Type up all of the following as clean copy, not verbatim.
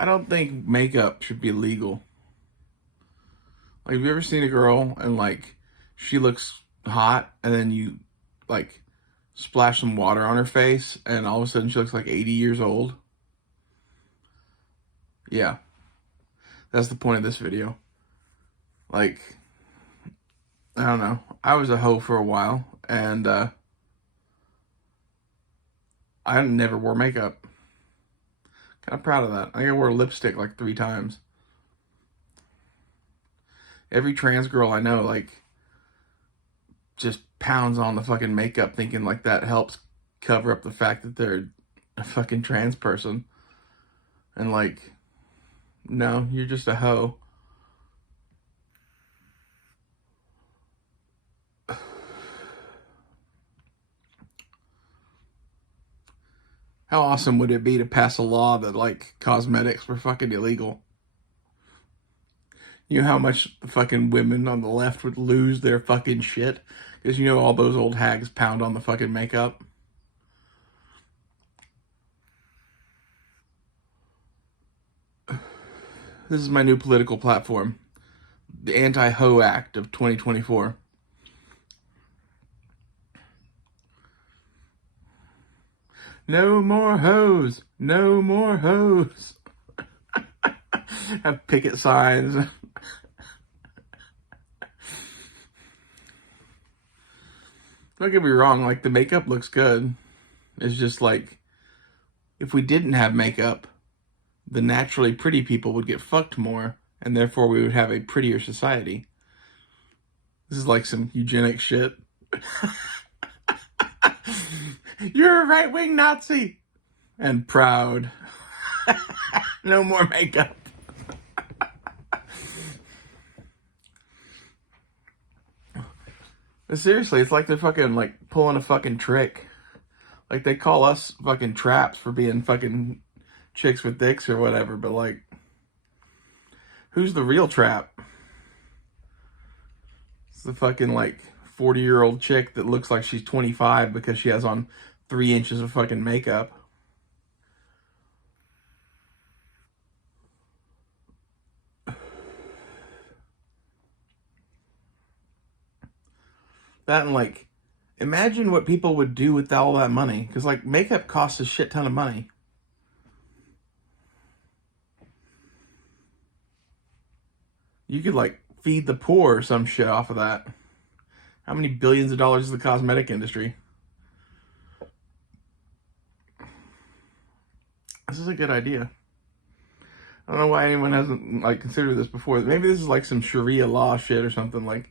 I don't think makeup should be legal. Like, have you ever seen a girl and like she looks hot and then you like splash some water on her face and all of a sudden she looks like 80 years old? Yeah, that's the point of this video. Like, I don't know. I was a hoe for a while and I never wore makeup. Kind of proud of that. I think I wore lipstick like 3 times. Every trans girl I know, like, just pounds on the fucking makeup thinking like that helps cover up the fact that they're a fucking trans person. And like, no, you're just a hoe. How awesome would it be to pass a law that like cosmetics were fucking illegal? You know how much the fucking women on the left would lose their fucking shit? Because you know all those old hags pound on the fucking makeup. This is my new political platform. The Anti-Hoe Act of 2024. No more hoes. No more hoes. Have picket signs. Don't get me wrong, like, the makeup looks good. It's just like, if we didn't have makeup, the naturally pretty people would get fucked more, and therefore we would have a prettier society. This is like some eugenic shit. You're a right-wing Nazi! And proud. No more makeup. But seriously, it's like they're fucking like pulling a fucking trick. Like they call us fucking traps for being fucking chicks with dicks or whatever, but like, who's the real trap? It's the fucking like 40-year-old chick that looks like she's 25 because she has on 3 inches of fucking makeup. That and like, imagine what people would do with all that money. Because like makeup costs a shit ton of money. You could like feed the poor or some shit off of that. How many billions of dollars is the cosmetic industry? This is a good idea. I don't know why anyone hasn't like considered this before. Maybe this is like some Sharia law shit or something. Like,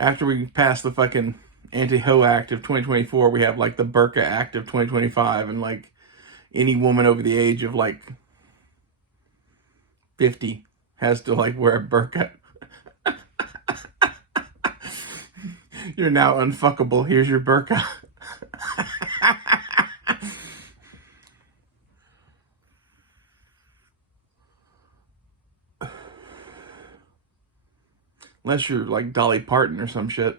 after we pass the fucking Anti-Hoe Act of 2024, we have like the Burqa Act of 2025, and like any woman over the age of like 50 has to like wear a burqa. You're now unfuckable. Here's your burqa. Unless you're like Dolly Parton or some shit.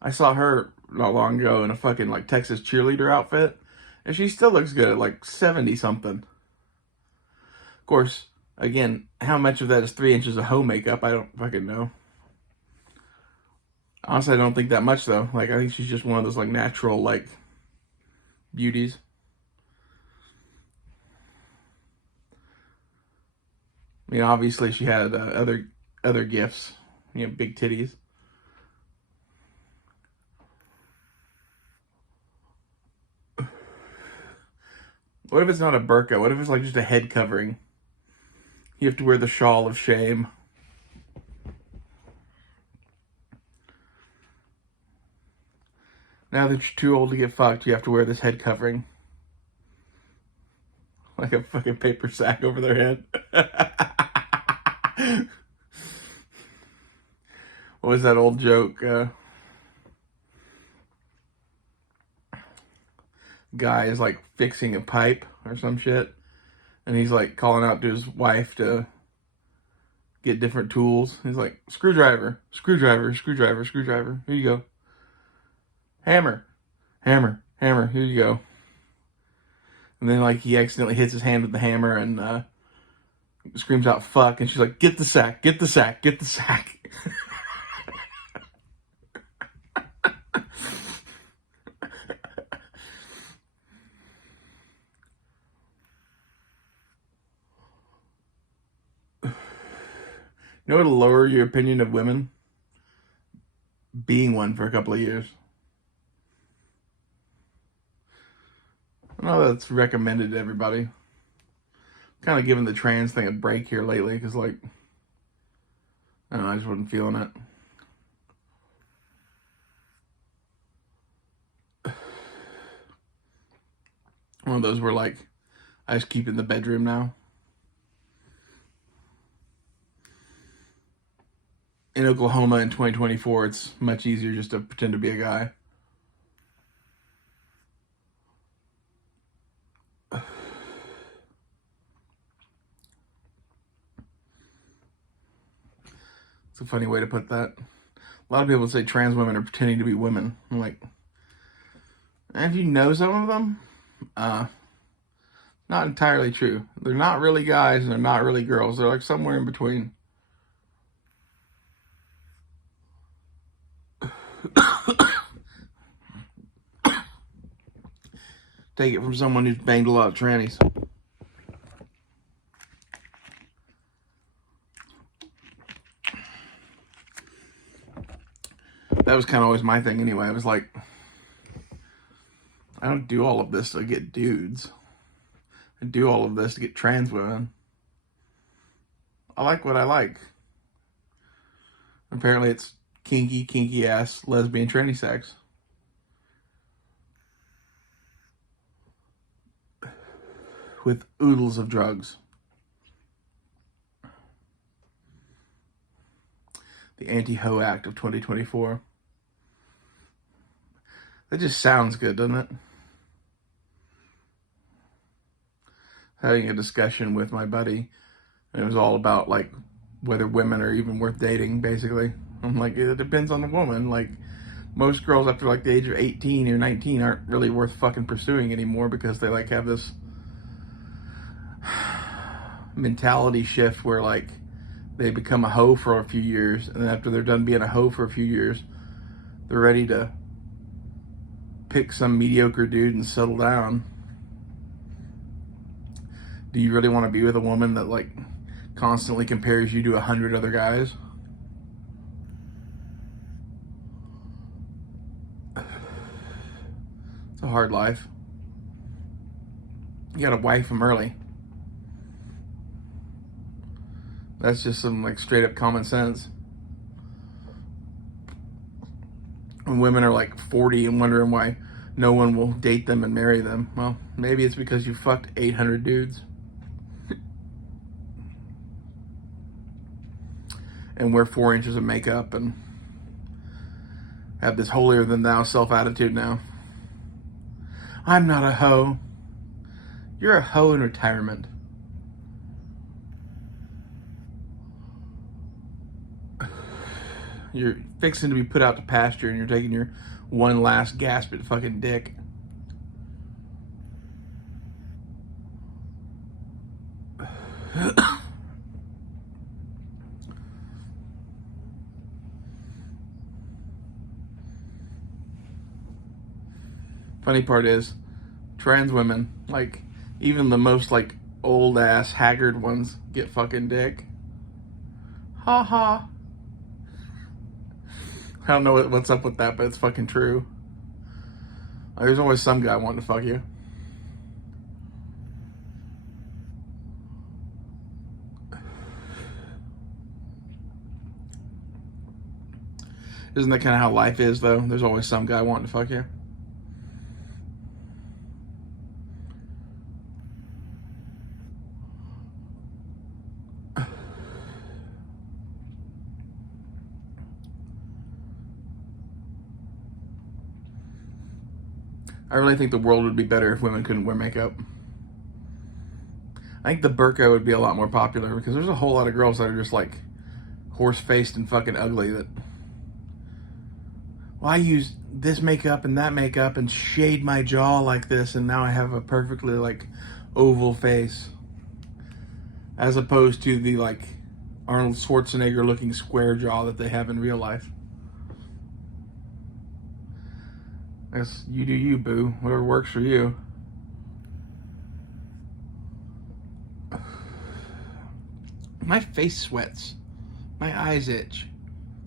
I saw her not long ago in a fucking like Texas cheerleader outfit, and she still looks good at like 70 something. Of course, again, how much of that is 3 inches of hoe makeup? I don't fucking know. Honestly, I don't think that much though. Like, I think she's just one of those like natural like beauties. I mean, obviously she had other gifts, you know, big titties. What if it's not a burqa? What if it's like just a head covering? You have to wear the shawl of shame. Now that you're too old to get fucked, you have to wear this head covering. Like a fucking paper sack over their head. What was that old joke? Guy is like fixing a pipe or some shit, and he's like calling out to his wife to get different tools. He's like, screwdriver, screwdriver, screwdriver, screwdriver. Here you go. Hammer, hammer, hammer. Here you go. And then like he accidentally hits his hand with the hammer, and screams out fuck, and she's like, get the sack, get the sack, get the sack. You know what'll lower your opinion of women? Being one for a couple of years. I know that's recommended to everybody. Kind of giving the trans thing a break here lately, because, like, I don't know, I just wasn't feeling it. One of those where, like, I just keep it in the bedroom now. In Oklahoma in 2024, it's much easier just to pretend to be a guy. It's a funny way to put that. A lot of people say trans women are pretending to be women. I'm like, if you know some of them, not entirely true. They're not really guys and they're not really girls. They're like somewhere in between. Take it from someone who's banged a lot of trannies. That was kind of always my thing anyway. I was like, I don't do all of this to get dudes. I do all of this to get trans women. I like what I like. Apparently it's kinky ass lesbian tranny sex. With oodles of drugs. The Anti-Ho Act of 2024. That just sounds good, doesn't it? Having a discussion with my buddy, and it was all about, like, whether women are even worth dating, basically. I'm like, it depends on the woman. Like, most girls after, like, the age of 18 or 19 aren't really worth fucking pursuing anymore, because they, like, have this mentality shift where, like, they become a hoe for a few years, and then after they're done being a hoe for a few years, they're ready to pick some mediocre dude and settle down. Do you really want to be with a woman that, like, constantly compares you to 100 other guys? It's a hard life. You gotta wife them early. That's just some, like, straight up common sense. When women are like 40 and wondering why no one will date them and marry them, well, maybe it's because you fucked 800 dudes. And wear 4 inches of makeup and have this holier than thou self attitude now. I'm not a hoe. You're a hoe in retirement. You're fixing to be put out to pasture and you're taking your one last gasp at fucking dick. Funny part is, trans women, like, even the most, like, old ass haggard ones get fucking dick. Ha ha. I don't know what's up with that, but it's fucking true. Like, there's always some guy wanting to fuck you. Isn't that kind of how life is, though? There's always some guy wanting to fuck you. I really think the world would be better if women couldn't wear makeup. I think the burqa would be a lot more popular, because there's a whole lot of girls that are just, like, horse-faced and fucking ugly that, well, I use this makeup and that makeup and shade my jaw like this, and now I have a perfectly, like, oval face. as opposed to the like Arnold Schwarzenegger looking square jaw that they have in real life. I guess you do you, boo. Whatever works for you. My face sweats. My eyes itch.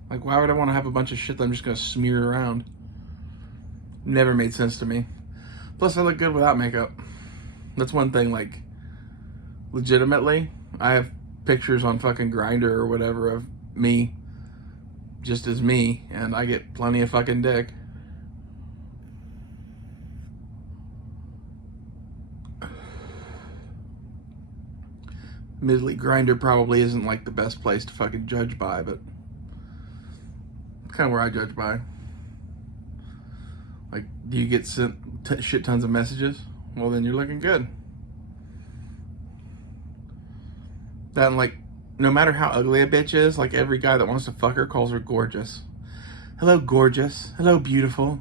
Like, why would I want to have a bunch of shit that I'm just going to smear around? Never made sense to me. Plus, I look good without makeup. That's one thing, like, legitimately, I have pictures on fucking Grindr or whatever of me, just as me, and I get plenty of fucking dick. Admittedly, Grindr probably isn't like the best place to fucking judge by, but it's kind of where I judge by. Like, do you get sent shit tons of messages? Well, then you're looking good. That and like, no matter how ugly a bitch is, like every guy that wants to fuck her calls her gorgeous. Hello, gorgeous. Hello, beautiful.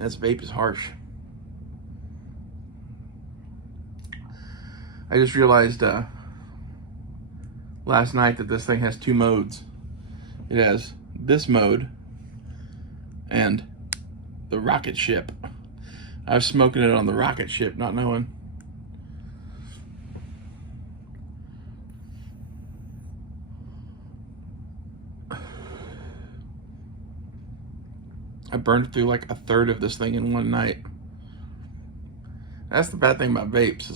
This vape is harsh. I just realized last night that this thing has 2 modes. It has this mode and the rocket ship. I was smoking it on the rocket ship, not knowing. I burned through like a third of this thing in one night. That's the bad thing about vapes.